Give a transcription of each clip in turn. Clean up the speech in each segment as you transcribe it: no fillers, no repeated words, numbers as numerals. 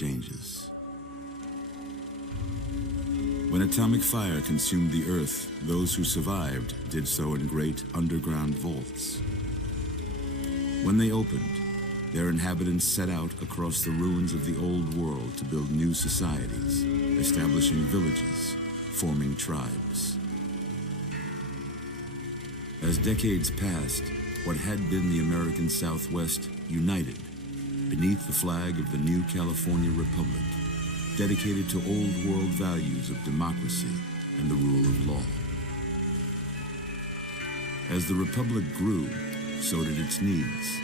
changes. When atomic fire consumed the Earth, those who survived did so in great underground vaults. When they opened, their inhabitants set out across the ruins of the old world to build new societies, establishing villages, forming tribes. As decades passed, what had been the American Southwest united beneath the flag of the new California Republic, dedicated to old world values of democracy and the rule of law. As the Republic grew, so did its needs.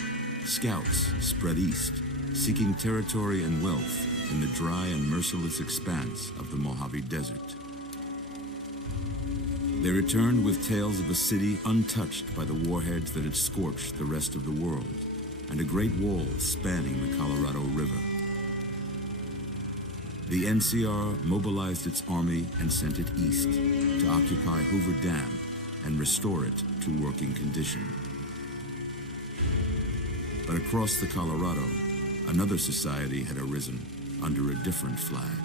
Scouts spread east, seeking territory and wealth in the dry and merciless expanse of the Mojave Desert. They returned with tales of a city untouched by the warheads that had scorched the rest of the world, and a great wall spanning the Colorado River. The NCR mobilized its army and sent it east to occupy Hoover Dam and restore it to working condition. But across the Colorado, another society had arisen under a different flag.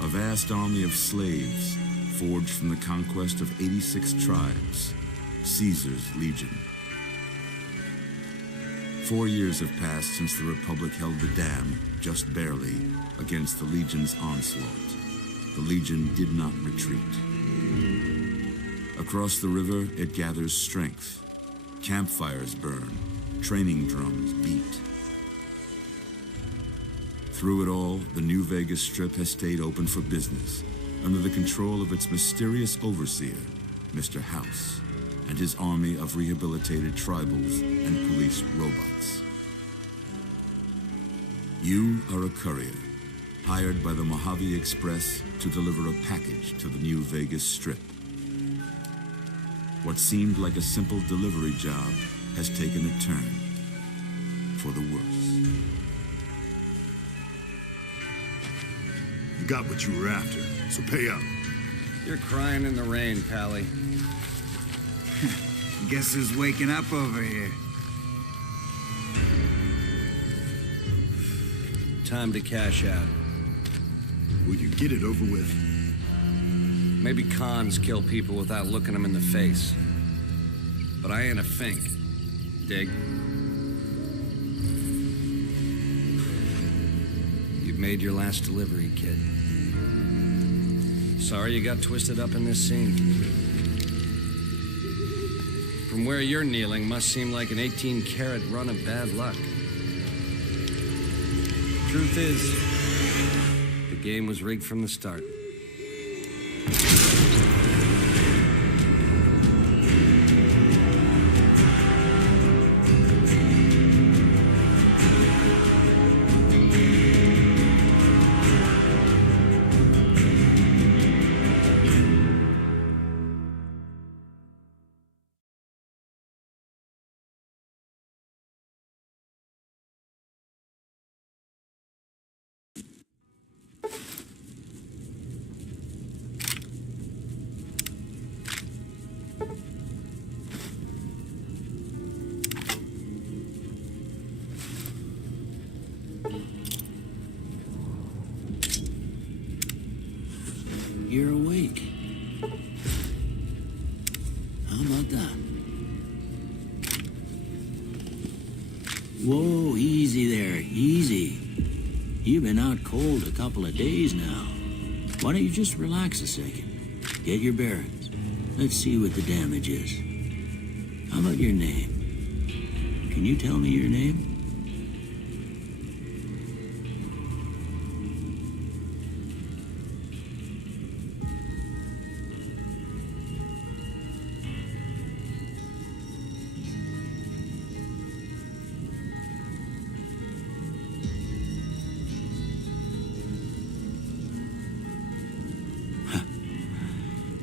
A vast army of slaves forged from the conquest of 86 tribes, Caesar's Legion. 4 years have passed since the Republic held the dam, just barely, against the Legion's onslaught. The Legion did not retreat. Across the river, it gathers strength. Campfires burn, training drums beat. Through it all, the New Vegas Strip has stayed open for business, under the control of its mysterious overseer, Mr. House, and his army of rehabilitated tribals and police robots. You are a courier, hired by the Mojave Express to deliver a package to the New Vegas Strip. What seemed like a simple delivery job has taken a turn for the worse. You got what you were after, so pay up. You're crying in the rain, Pally. Guess who's waking up over here? Time to cash out. Will you get it over with? Maybe cons kill people without looking them in the face. But I ain't a fink. Dig? You've made your last delivery, kid. Sorry you got twisted up in this scene. From where you're kneeling must seem like an 18-carat run of bad luck. Truth is, the game was rigged from the start. You're awake. How about that? Whoa, easy there, easy. You've been out cold a couple of days now. Why don't you just relax a second? Get your bearings. Let's see what the damage is. How about your name? Can you tell me your name?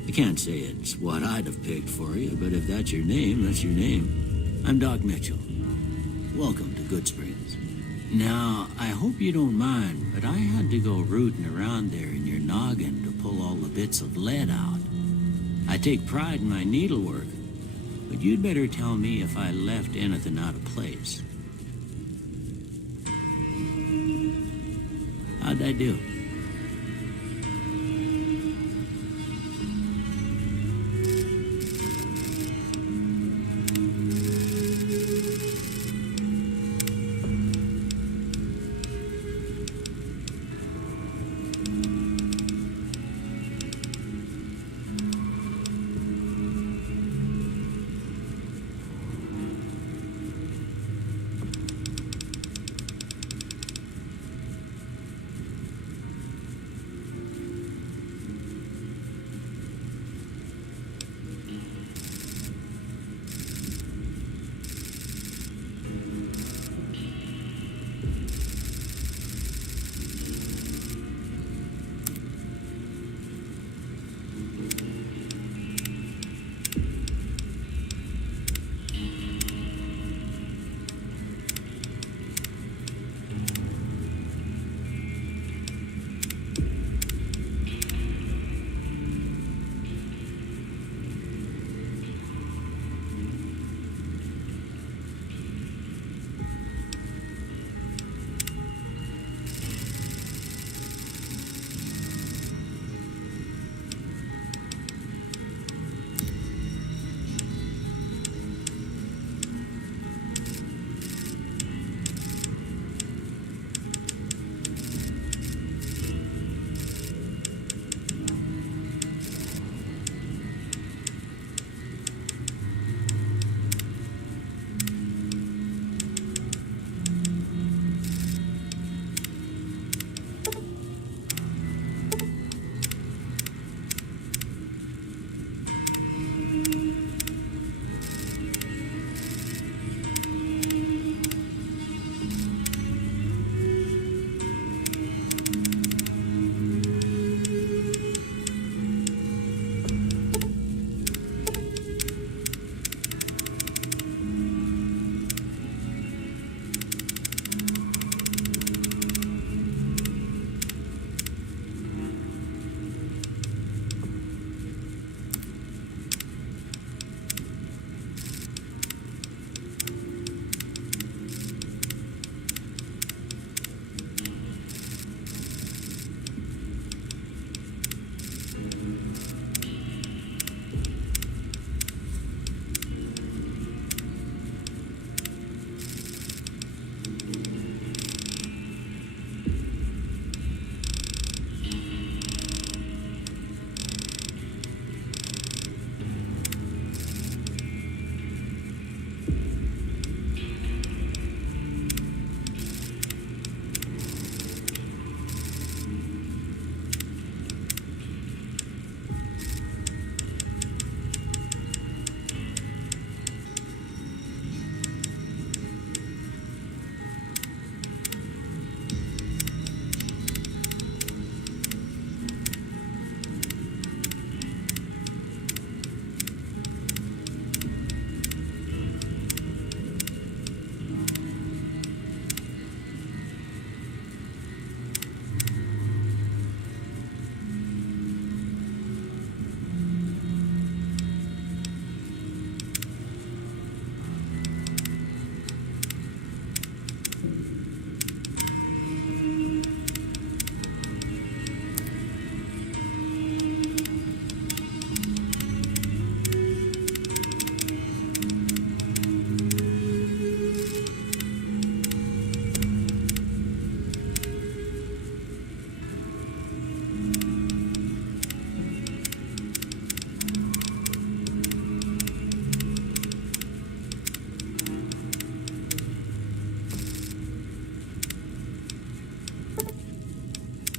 I can't say it's what I'd have picked for you, but if that's your name, that's your name. I'm Doc Mitchell. Welcome to Goodsprings. Now, I hope you don't mind, but I had to go rooting around there in your noggin to pull all the bits of lead out. I take pride in my needlework, but you'd better tell me if I left anything out of place. How'd I do?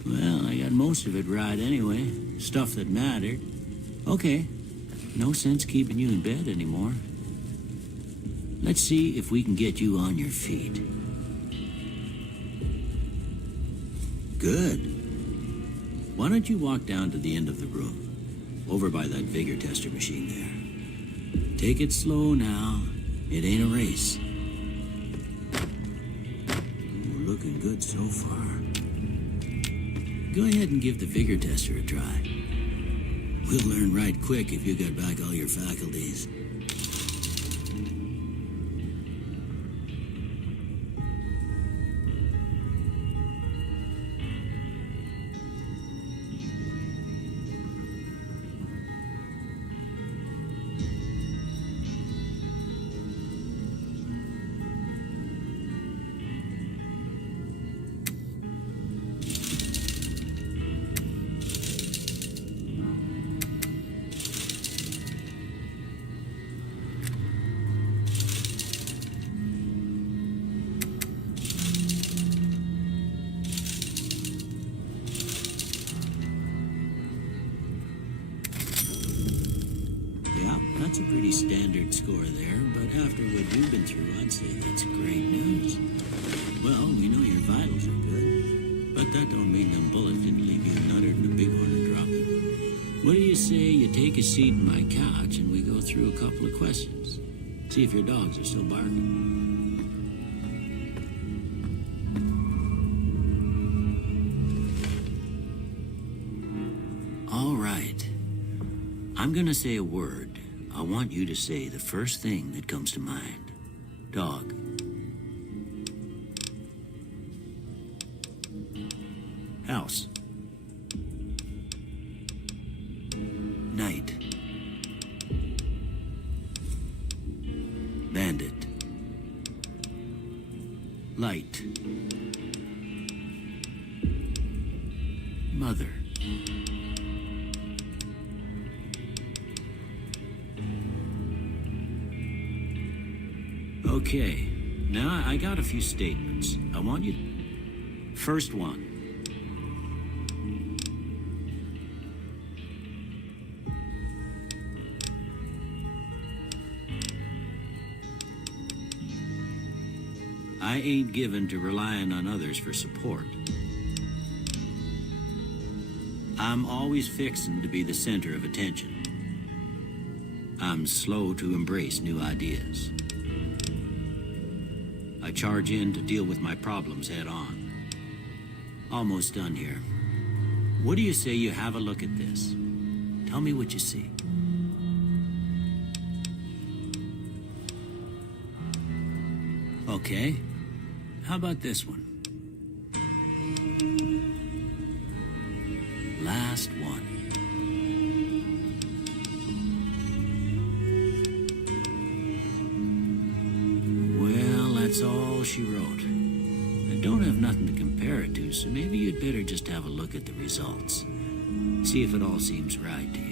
Well, I got most of it right anyway. Stuff that mattered. Okay. No sense keeping you in bed anymore. Let's see if we can get you on your feet. Good. Why don't you walk down to the end of the room? Over by that vigor tester machine there. Take it slow now. It ain't a race. We're looking good so far. Go ahead and give the vigor tester a try. We'll learn right quick if you got back all your faculties. That's a pretty standard score there, but after what you've been through, I'd say that's great news. Well, we know your vitals are good, but that don't mean them bullets didn't leave you nuttered and a big one to drop it. What do you say you take a seat in my couch and we go through a couple of questions? See if your dogs are still barking. All right. I'm gonna say a word. I want you to say the first thing that comes to mind. Dog. House. Night. Bandit. Light. Mother. Okay, now I got a few statements. I want you... First one. I ain't given to relying on others for support. I'm always fixin' to be the center of attention. I'm slow to embrace new ideas. I charge in to deal with my problems head on. Almost done here. What do you say you have a look at this? Tell me what you see. Okay. How about this one? Last one. That's all she wrote. I don't have nothing to compare it to, so maybe you'd better just have a look at the results. See if it all seems right to you.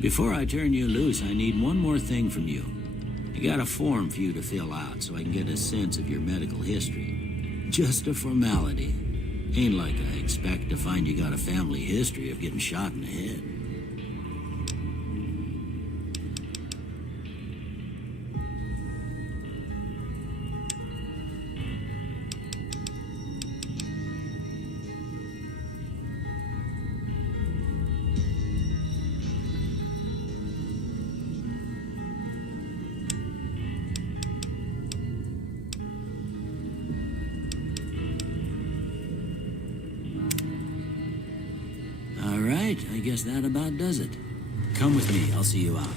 Before I turn you loose, I need one more thing from you. I got a form for you to fill out so I can get a sense of your medical history. Just a formality. Ain't like I expect to find you got a family history of getting shot in the head. I guess that about does it. Come with me, I'll see you out.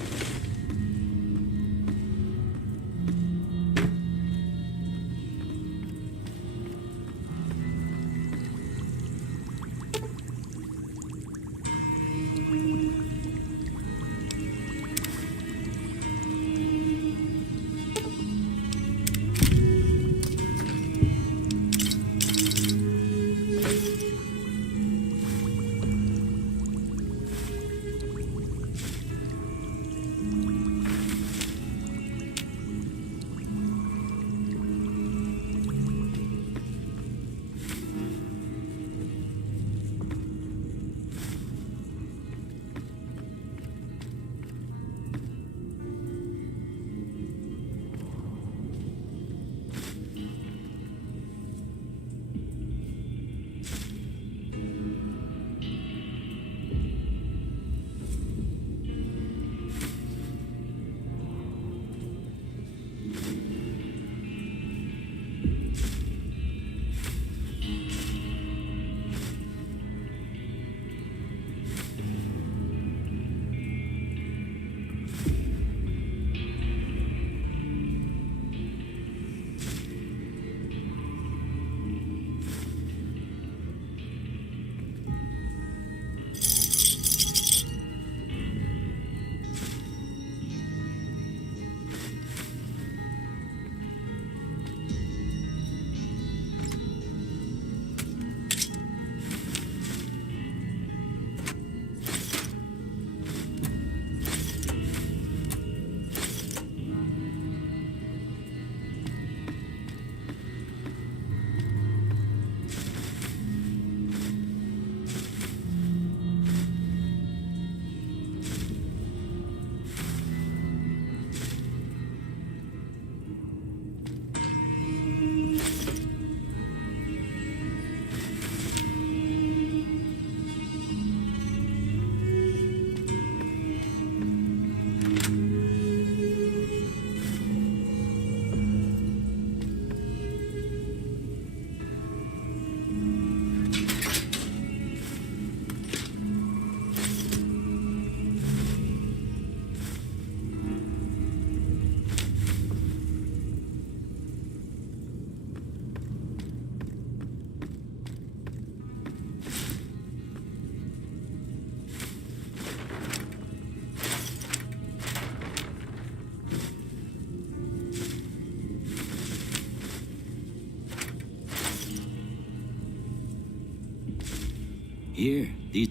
Here, these...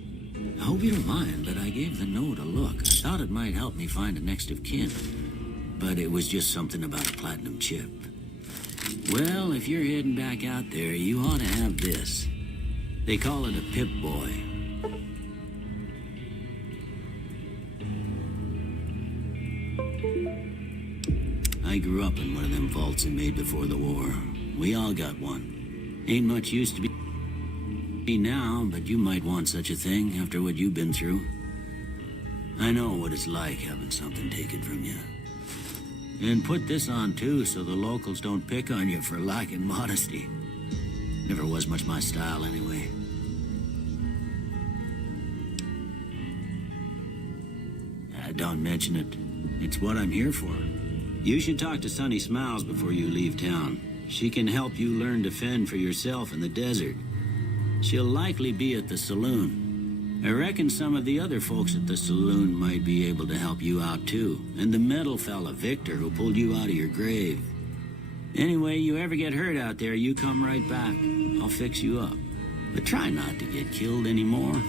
I hope you don't mind, but I gave the note a look. I thought it might help me find a next of kin. But it was just something about a platinum chip. Well, if you're heading back out there, you ought to have this. They call it a Pip-Boy. I grew up in one of them vaults they made before the war. We all got one. Ain't much used to be now, but you might want such a thing after what you've been through. I know what it's like having something taken from you. And put this on too, so the locals don't pick on you for lacking modesty. Never was much my style anyway. Don't mention it. It's what I'm here for. You should talk to Sunny Smiles before you leave town. She can help you learn to fend for yourself in the desert. She'll likely be at the saloon. I reckon some of the other folks at the saloon might be able to help you out too. And the metal fella, Victor, who pulled you out of your grave. Anyway, you ever get hurt out there, you come right back. I'll fix you up. But try not to get killed anymore.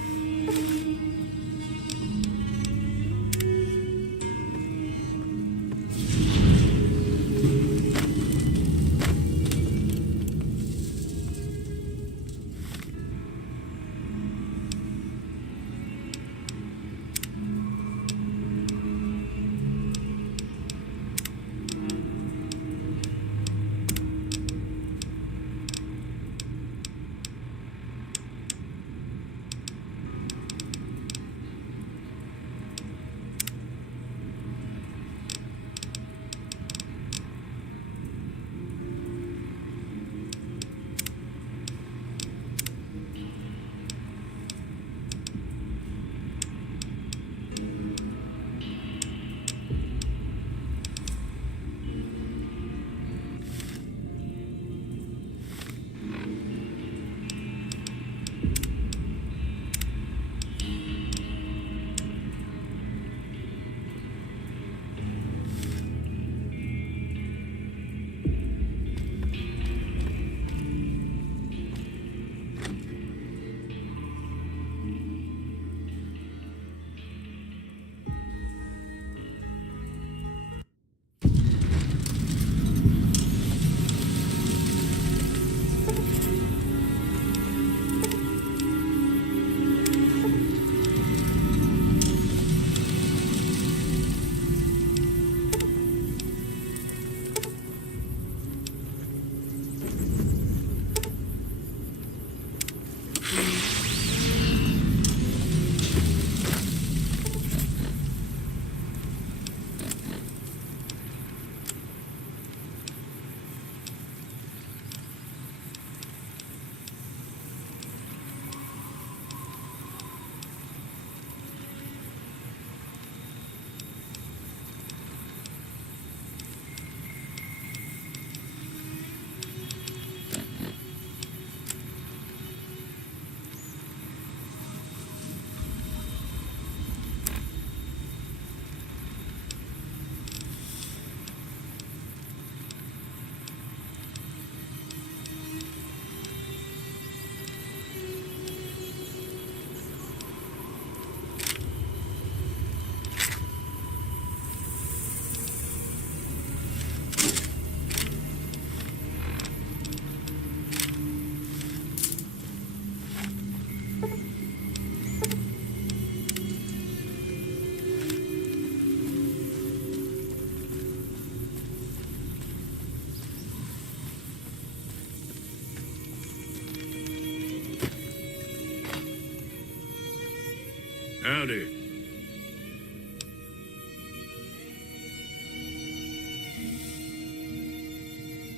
Howdy.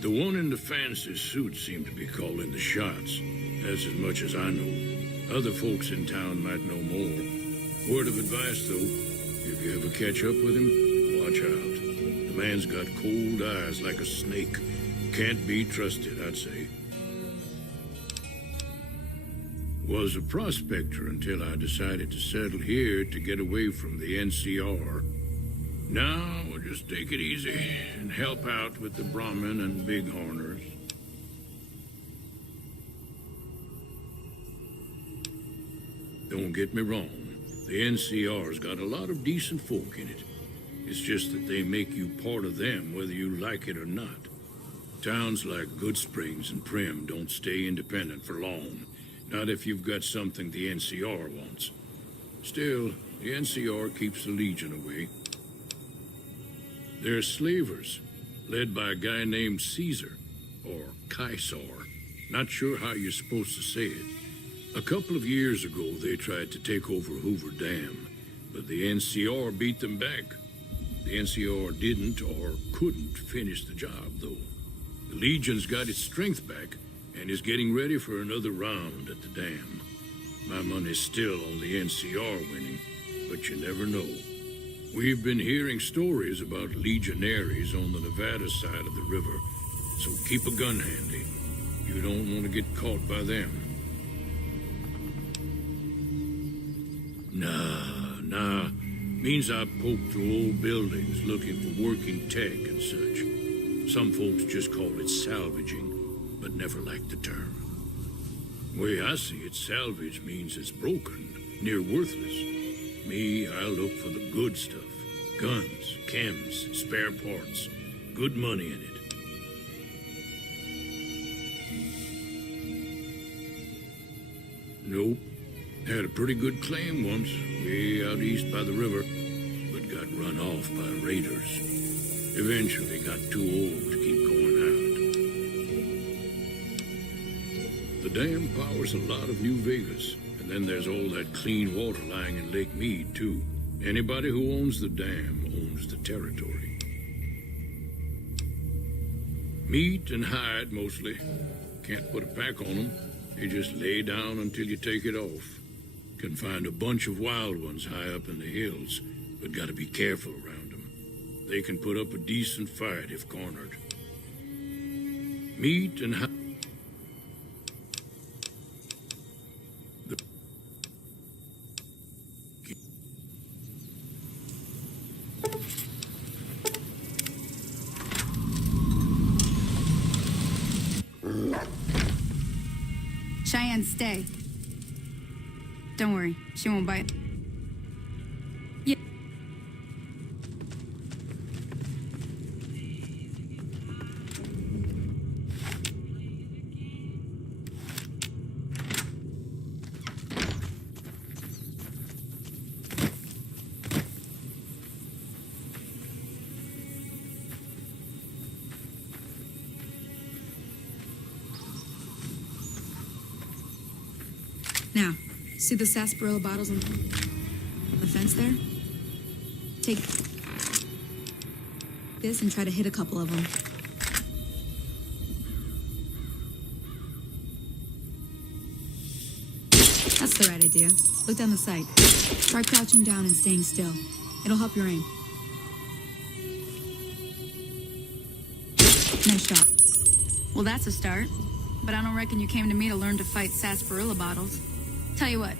The one in the fancy suit seemed to be calling the shots. That's as much as I know. Other folks in town might know more. Word of advice, though, if you ever catch up with him, watch out. The man's got cold eyes like a snake. Can't be trusted, I'd say. Was a prospector until I decided to settle here to get away from the NCR. Now, we'll just take it easy and help out with the Brahmin and Bighorners. Don't get me wrong. The NCR's got a lot of decent folk in it. It's just that they make you part of them whether you like it or not. Towns like Good Springs and Prim don't stay independent for long. Not if you've got something the NCR wants. Still, the NCR keeps the Legion away. They're slavers, led by a guy named Caesar, or Caesar. Not sure how you're supposed to say it. A couple of years ago, they tried to take over Hoover Dam, but the NCR beat them back. The NCR didn't or couldn't finish the job, though. The Legion's got its strength back and is getting ready for another round at the dam. My money's still on the NCR winning, but you never know. We've been hearing stories about legionaries on the Nevada side of the river, so keep a gun handy. You don't want to get caught by them. Nah. Means I poke through old buildings looking for working tech and such. Some folks just call it salvaging, but never liked the term. Way I see it, salvage means it's broken, near worthless. Me, I look for the good stuff. Guns, chems, spare parts. Good money in it. Nope. Had a pretty good claim once, way out east by the river, but got run off by raiders. Eventually got too old to keep going out. The dam powers a lot of New Vegas, and then there's all that clean water lying in Lake Mead, too. Anybody who owns the dam owns the territory. Meat and hide, mostly. Can't put a pack on them. They just lay down until you take it off. Can find a bunch of wild ones high up in the hills, but gotta be careful around them. They can put up a decent fight if cornered. Meat and Cheyenne, stay. Don't worry, she won't bite. Yeah. Now, see the sarsaparilla bottles on the fence there? Take this and try to hit a couple of them. That's the right idea. Look down the sight. Try crouching down and staying still. It'll help your aim. Nice shot. Well, that's a start. But I don't reckon you came to me to learn to fight sarsaparilla bottles. Tell you what,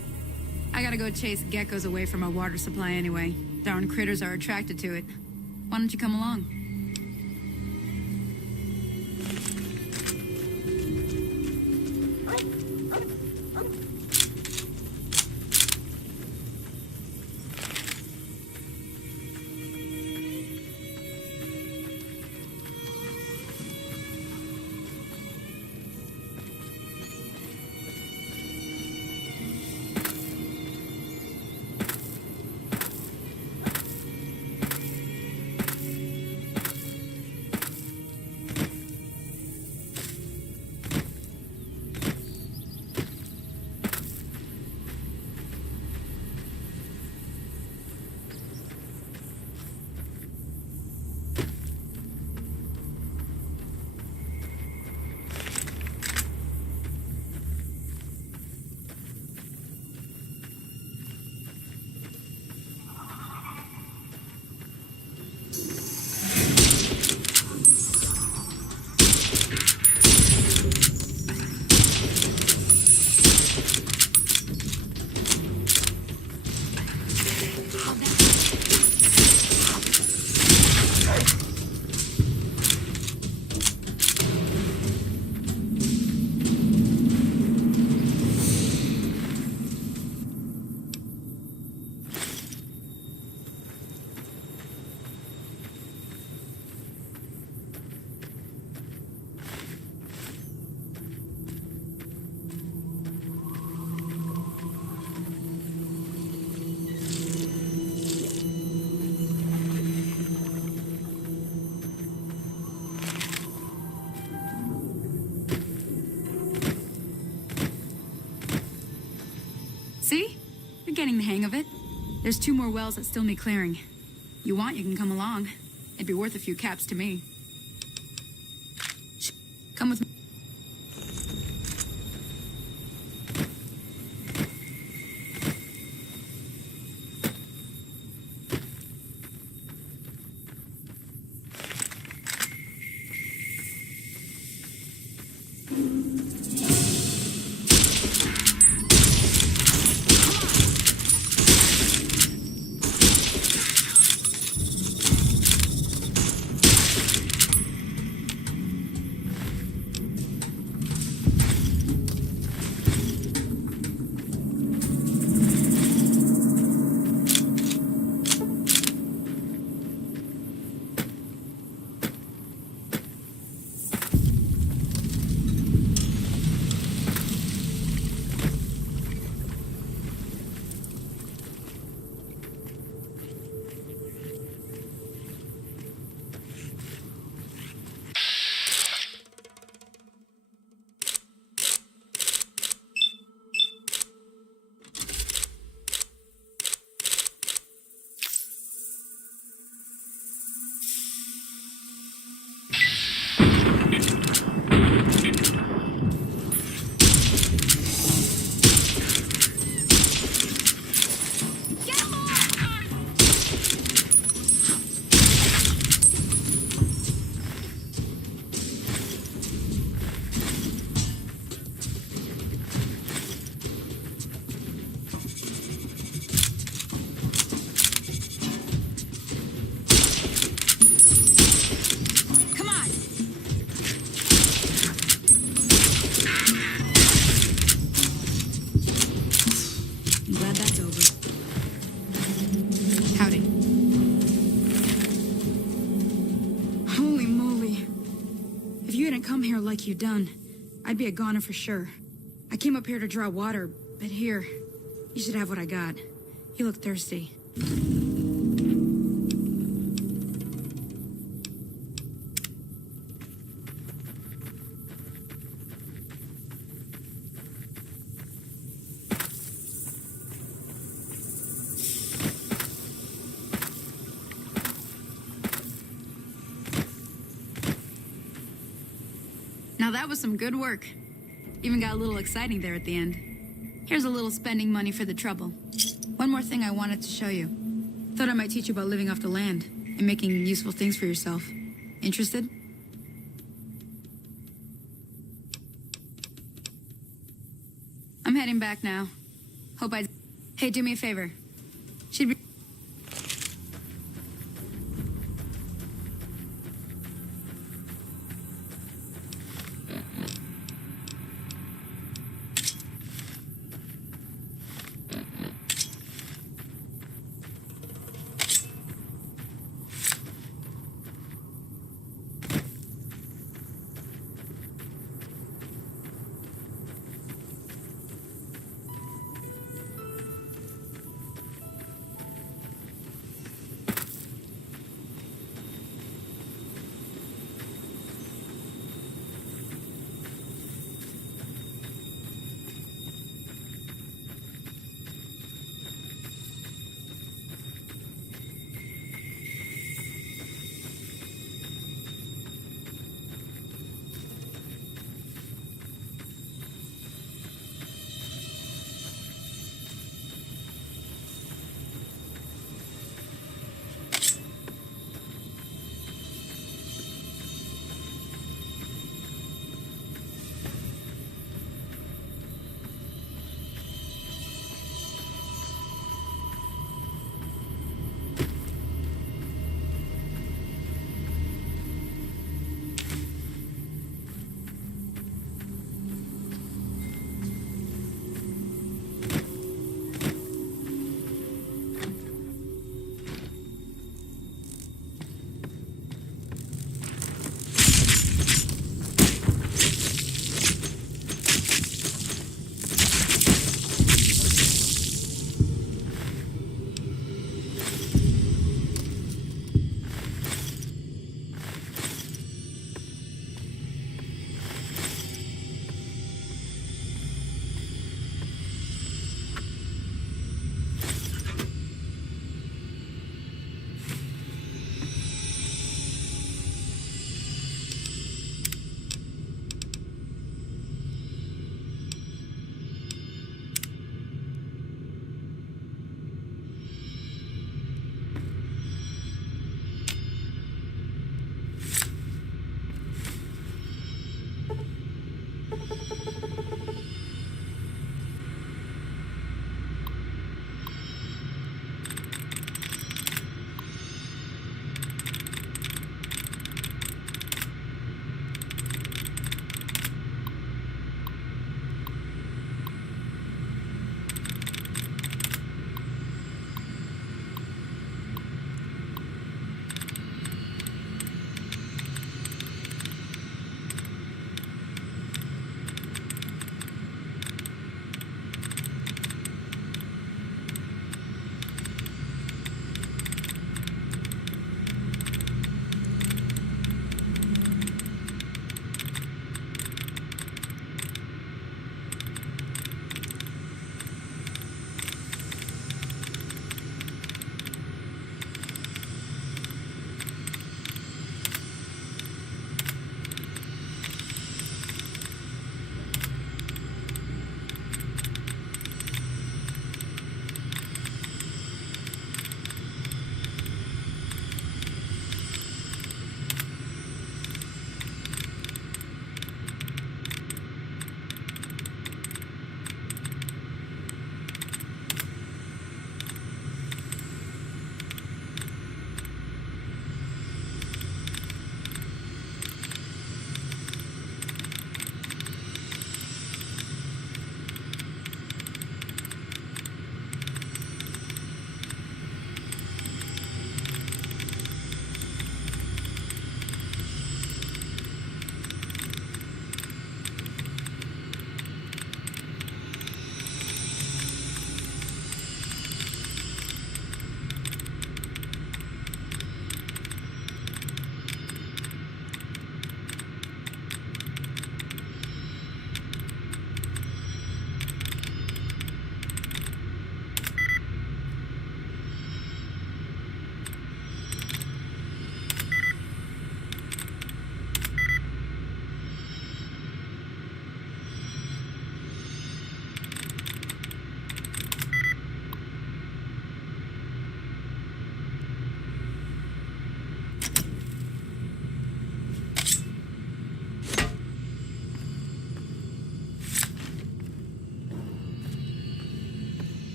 I gotta go chase geckos away from our water supply anyway. Darn critters are attracted to it. Why don't you come along? See? You're getting the hang of it. There's 2 more wells that still need clearing. You want, you can come along. It'd be worth a few caps to me. Shh. Come with me. Like you done, I'd be a goner for sure. I came up here to draw water, but here, you should have what I got. You look thirsty. Now that was some good work. Even got a little exciting there at the end. Here's a little spending money for the trouble. One more thing I wanted to show you. Thought I might teach you about living off the land and making useful things for yourself. Interested? I'm heading back now. Hope I... Hey, do me a favor. She'd be...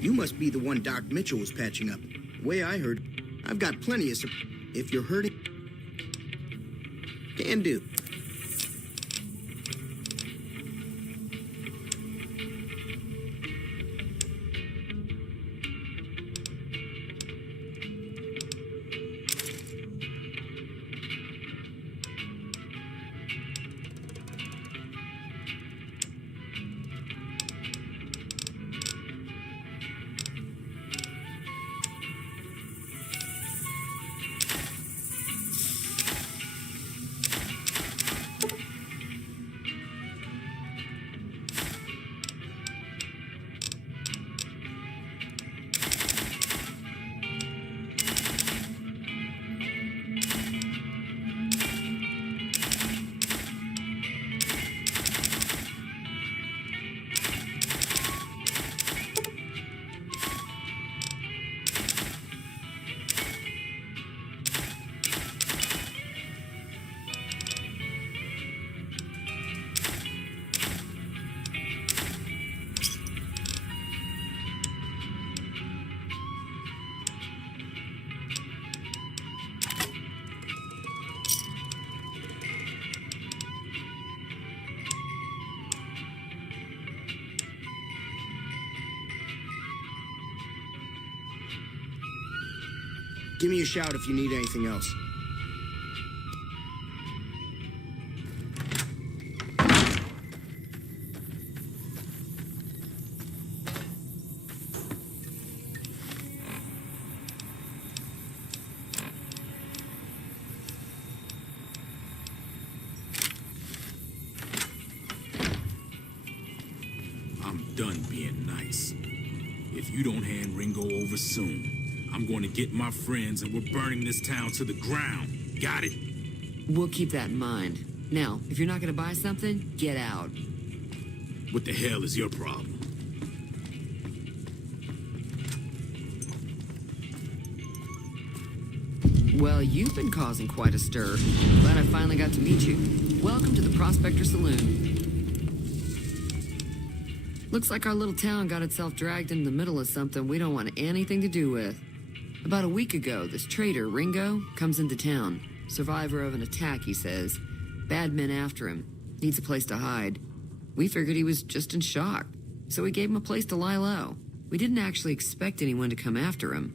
You must be the one Doc Mitchell was patching up. The way I heard, I've got plenty of if you're hurting, can do. Give me a shout if you need anything else. I'm done being nice. If you don't hand Ringo over soon, I'm going to get my friends and we're burning this town to the ground. Got it? We'll keep that in mind. Now, if you're not going to buy something, get out. What the hell is your problem? Well, you've been causing quite a stir. Glad I finally got to meet you. Welcome to the Prospector Saloon. Looks like our little town got itself dragged in the middle of something we don't want anything to do with. About a week ago, this traitor, Ringo, comes into town. Survivor of an attack, he says. Bad men after him. Needs a place to hide. We figured he was just in shock, so we gave him a place to lie low. We didn't actually expect anyone to come after him.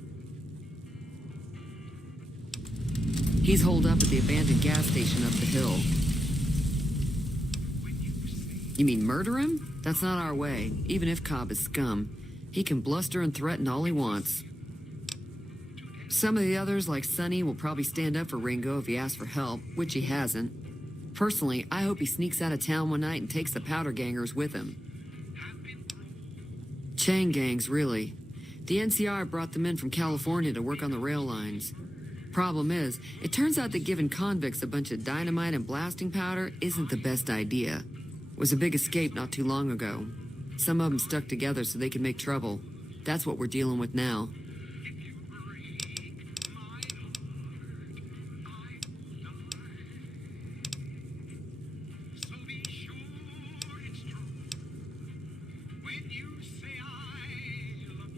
He's holed up at the abandoned gas station up the hill. You mean murder him? That's not our way, even if Cobb is scum. He can bluster and threaten all he wants. Some of the others, like Sonny, will probably stand up for Ringo if he asks for help, which he hasn't. Personally, I hope he sneaks out of town one night and takes the powder gangers with him. Chain gangs, really. The NCR brought them in from California to work on the rail lines. Problem is, it turns out that giving convicts a bunch of dynamite and blasting powder isn't the best idea. It was a big escape not too long ago. Some of them stuck together so they could make trouble. That's what we're dealing with now.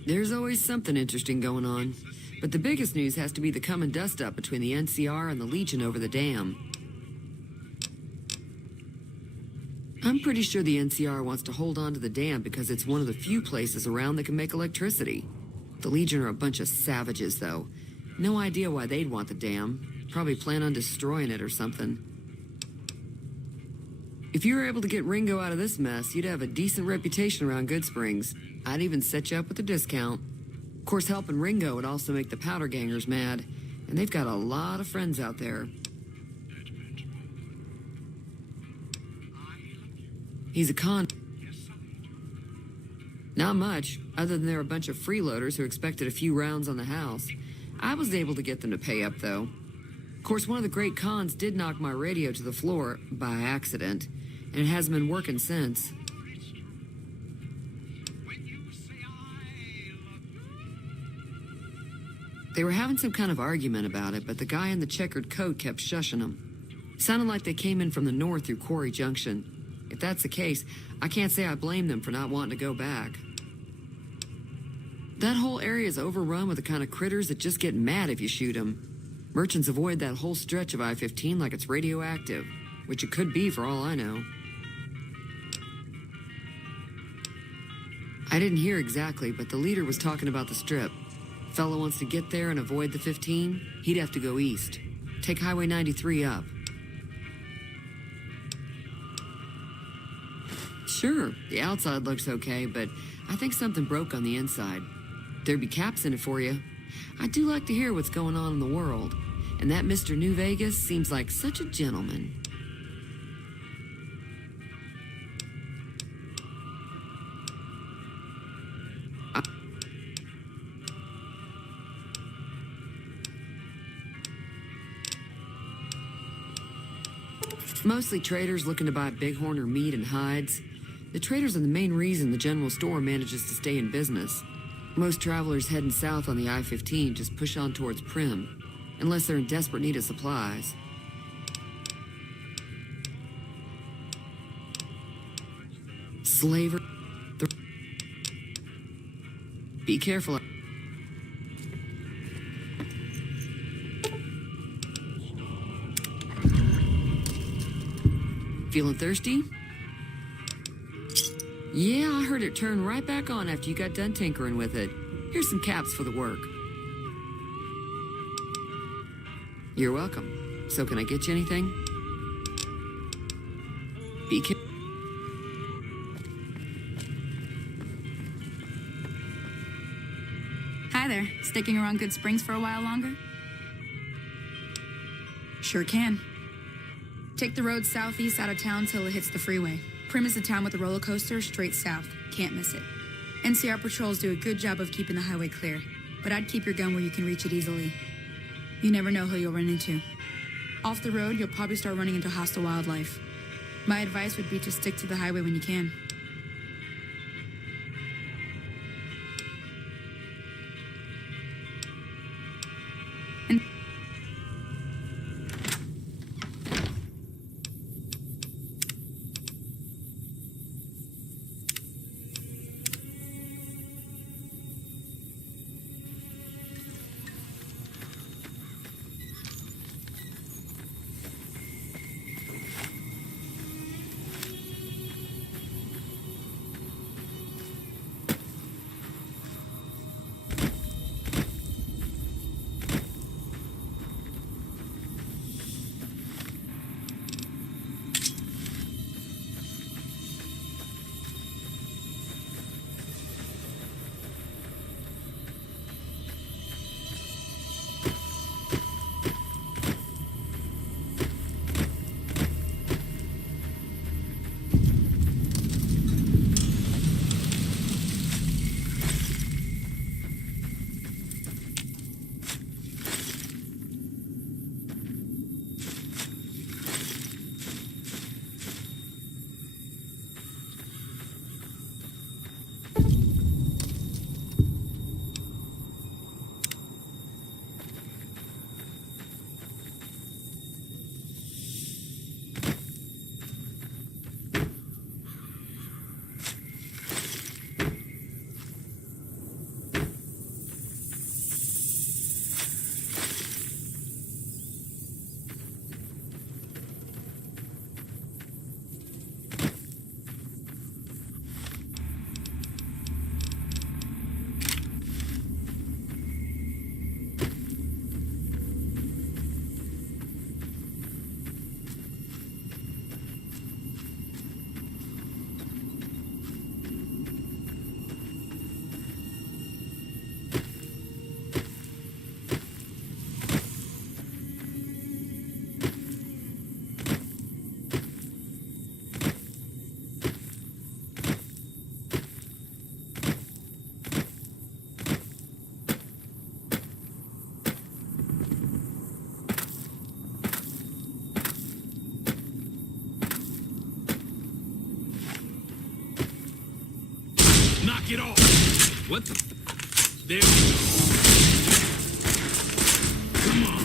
There's always something interesting going on. But the biggest news has to be the come and dust up between the NCR and the Legion over the dam. I'm pretty sure the NCR wants to hold on to the dam because it's one of the few places around that can make electricity. The Legion are a bunch of savages, though. No idea why they'd want the dam. Probably plan on destroying it or something. If you were able to get Ringo out of this mess, you'd have a decent reputation around Goodsprings. I'd even set you up with a discount. Of course, helping Ringo would also make the powder gangers mad, and they've got a lot of friends out there. He's a con... Not much, other than they're a bunch of freeloaders who expected a few rounds on the house. I was able to get them to pay up, though. Of course, one of the great cons did knock my radio to the floor, by accident, and it hasn't been working since. They were having some kind of argument about it, but the guy in the checkered coat kept shushing them. Sounded like they came in from the north through Quarry Junction. If that's the case, I can't say I blame them for not wanting to go back. That whole area is overrun with the kind of critters that just get mad if you shoot them. Merchants avoid that whole stretch of I-15 like it's radioactive, which it could be for all I know. I didn't hear exactly, but the leader was talking about the strip. Fellow wants to get there and avoid the 15, he'd have to go east. Take Highway 93 up. Sure, the outside looks okay, but I think something broke on the inside. There'd be caps in it for you. I do like to hear what's going on in the world, and that Mr. New Vegas seems like such a gentleman. Mostly traders looking to buy bighorn or meat and hides. The traders are the main reason the general store manages to stay in business. Most travelers heading south on the I-15 just push on towards Prim, unless they're in desperate need of supplies. Slaver. Be careful. Feeling thirsty? Yeah, I heard it turn right back on after you got done tinkering with it. Here's some caps for the work. You're welcome. So can I get you anything? Be careful. Hi there. Sticking around Good Springs for a while longer? Sure can. Take the road southeast out of town till it hits the freeway. Prim is the town with the roller coaster straight south. Can't miss it. NCR patrols do a good job of keeping the highway clear, but I'd keep your gun where you can reach it easily. You never know who you'll run into. Off the road, you'll probably start running into hostile wildlife. My advice would be to stick to the highway when you can. Get off! What the? There we go. Come on.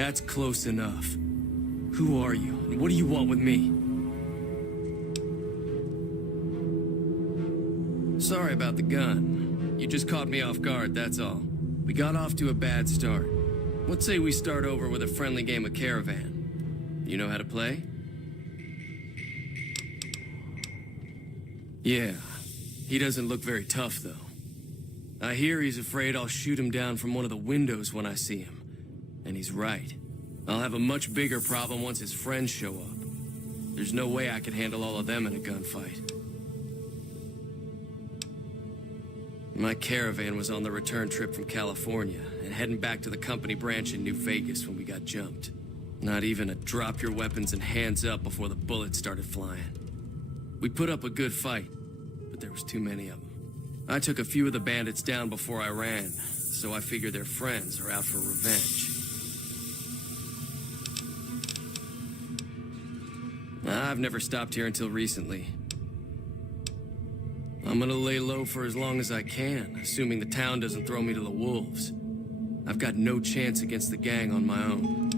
That's close enough. Who are you, and what do you want with me? Sorry about the gun. You just caught me off guard, that's all. We got off to a bad start. Let's say we start over with a friendly game of Caravan. You know how to play? Yeah. He doesn't look very tough, though. I hear he's afraid I'll shoot him down from one of the windows when I see him. And he's right. I'll have a much bigger problem once his friends show up. There's no way I could handle all of them in a gunfight. My Caravan was on the return trip from California and heading back to the company branch in New Vegas when we got jumped. Not even a drop your weapons and hands up before the bullets started flying. We put up a good fight, but there was too many of them. I took a few of the bandits down before I ran, so I figure their friends are out for revenge. I've never stopped here until recently. I'm gonna lay low for as long as I can, assuming the town doesn't throw me to the wolves. I've got no chance against the gang on my own.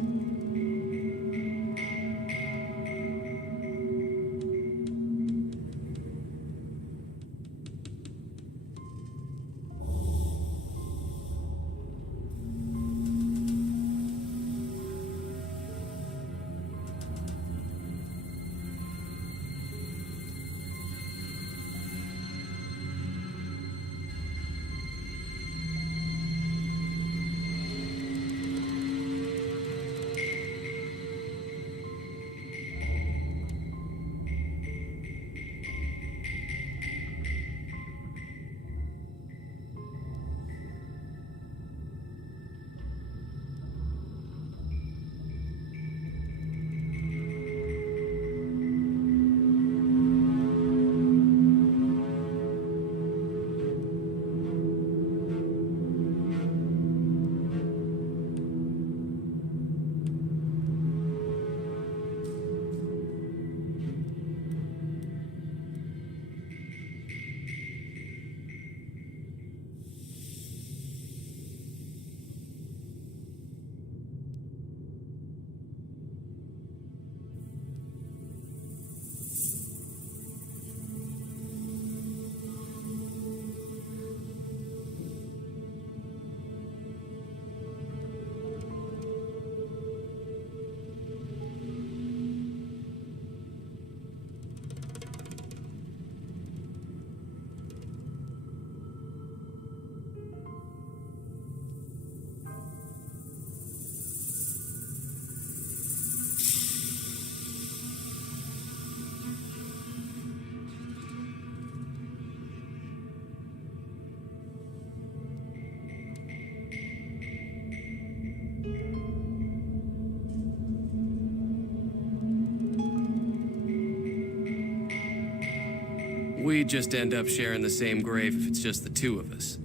We'd just end up sharing the same grave if it's just the two of us.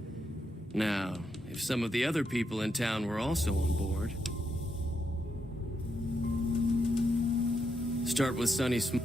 Now, if some of the other people in town were also on board... Start with Sonny Sm...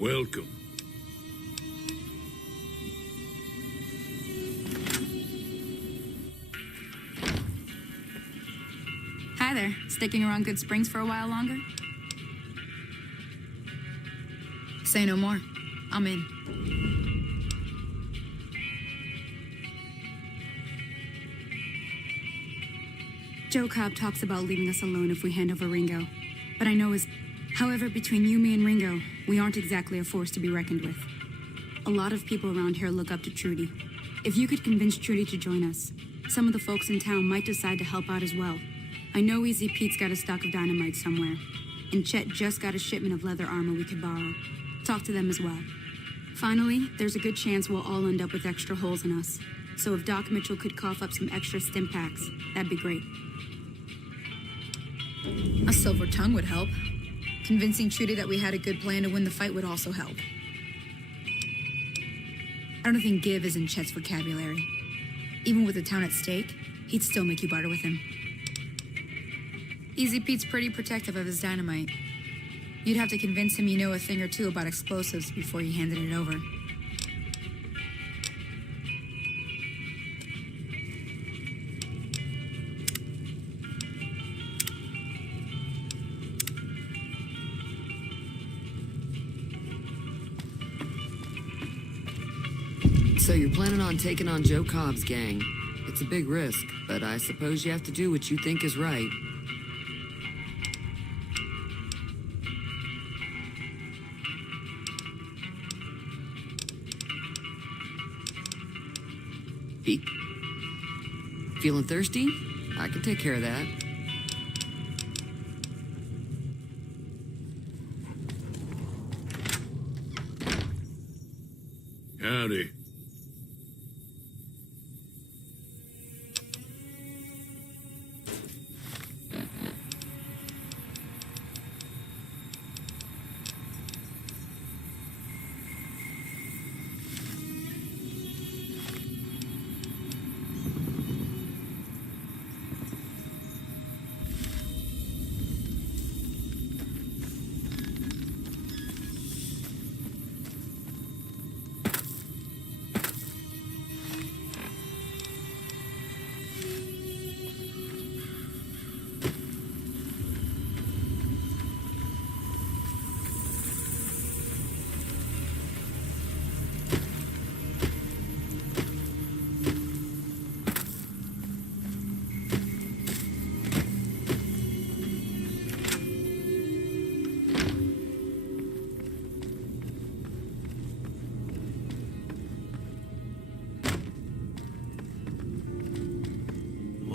Welcome. Hi there. Sticking around Good Springs for a while longer? Say no more. I'm in. Joe Cobb talks about leaving us alone if we hand over Ringo. But I know however, between you, me, and Ringo, we aren't exactly a force to be reckoned with. A lot of people around here look up to Trudy. If you could convince Trudy to join us, some of the folks in town might decide to help out as well. I know Easy Pete's got a stock of dynamite somewhere, and Chet just got a shipment of leather armor we could borrow. Talk to them as well. Finally, there's a good chance we'll all end up with extra holes in us. So if Doc Mitchell could cough up some extra stim packs, that'd be great. A silver tongue would help. Convincing Trudy that we had a good plan to win the fight would also help. I don't think give is in Chet's vocabulary. Even with the town at stake, he'd still make you barter with him. Easy Pete's pretty protective of his dynamite. You'd have to convince him you know a thing or two about explosives before you handed it over. So you're planning on taking on Joe Cobb's gang. It's a big risk, but I suppose you have to do what you think is right. Pete? Feeling thirsty? I can take care of that. Howdy.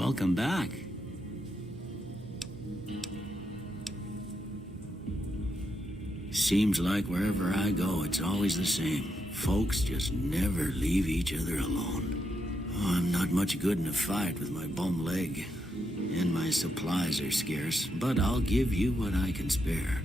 Welcome back. Seems like wherever I go, it's always the same. Folks just never leave each other alone. Oh, I'm not much good in a fight with my bum leg. And my supplies are scarce, but I'll give you what I can spare.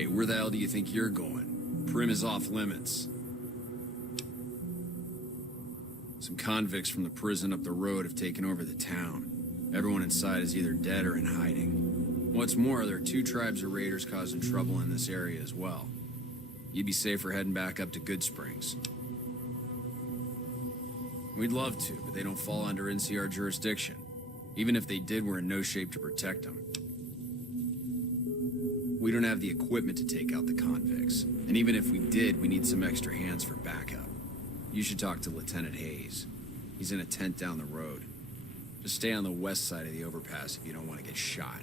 Hey, where the hell do you think you're going? Prim is off limits. Some convicts from the prison up the road have taken over the town. Everyone inside is either dead or in hiding. What's more, there are 2 tribes of raiders causing trouble in this area as well. You'd be safer heading back up to Good Springs. We'd love to, but they don't fall under NCR jurisdiction. Even if they did, we're in no shape to protect them. We don't have the equipment to take out the convicts. And even if we did, we need some extra hands for backup. You should talk to Lieutenant Hayes. He's in a tent down the road. Just stay on the west side of the overpass if you don't want to get shot.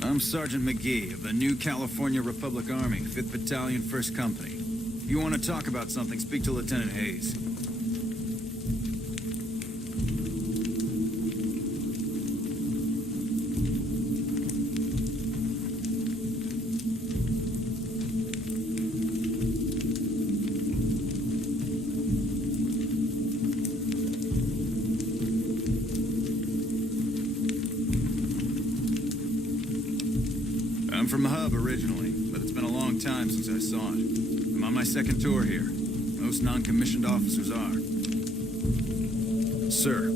I'm Sergeant McGee of the New California Republic Army, 5th Battalion, 1st Company. If you want to talk about something, speak to Lieutenant Hayes. I'm from the hub originally, but it's been a long time since I saw it. I'm on my 2nd tour here. Most non-commissioned officers are. Sir.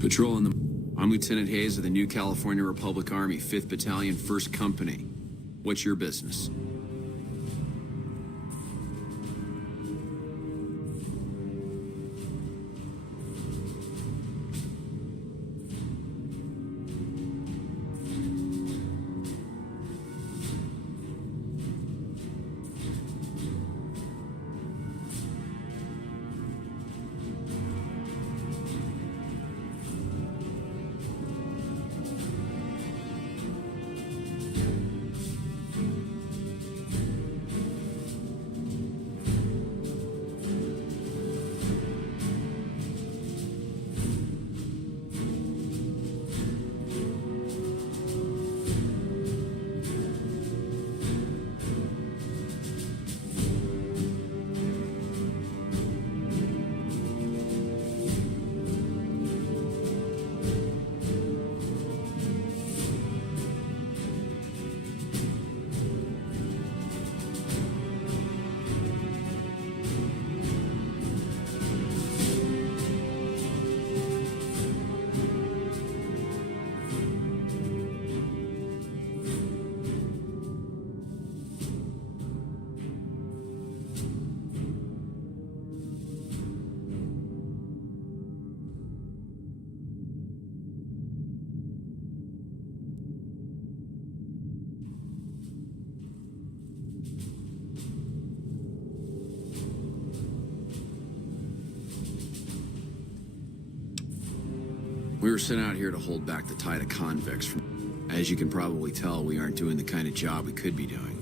Patrolling the... I'm Lieutenant Hayes of the New California Republic Army, 5th Battalion, 1st Company. What's your business? We were sent out here to hold back the tide of convicts from... As you can probably tell, we aren't doing the kind of job we could be doing.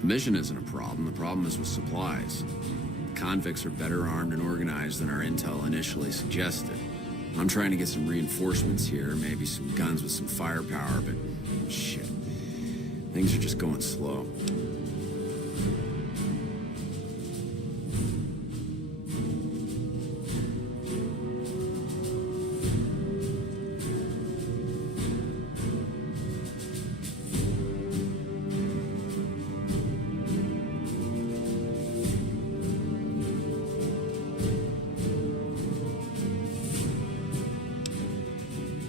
The mission isn't a problem. The problem is with supplies. convicts are better armed and organized than our intel initially suggested. I'm trying to get some reinforcements here, maybe some guns with some firepower, but shit. Things are just going slow.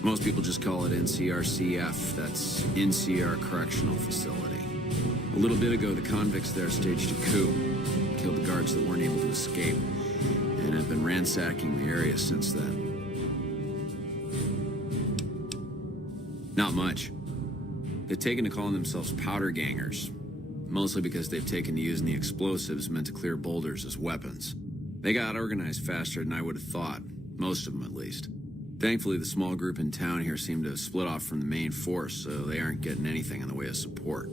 Most people just call it NCRCF. That's NCR Correctional Facility. A little bit ago, the convicts there staged a coup, killed the guards that weren't able to escape, and have been ransacking the area since then. Not much. They've taken to calling themselves powder gangers, mostly because they've taken to using the explosives meant to clear boulders as weapons. They got organized faster than I would have thought, most of them at least. Thankfully, the small group in town here seem to have split off from the main force, so they aren't getting anything in the way of support.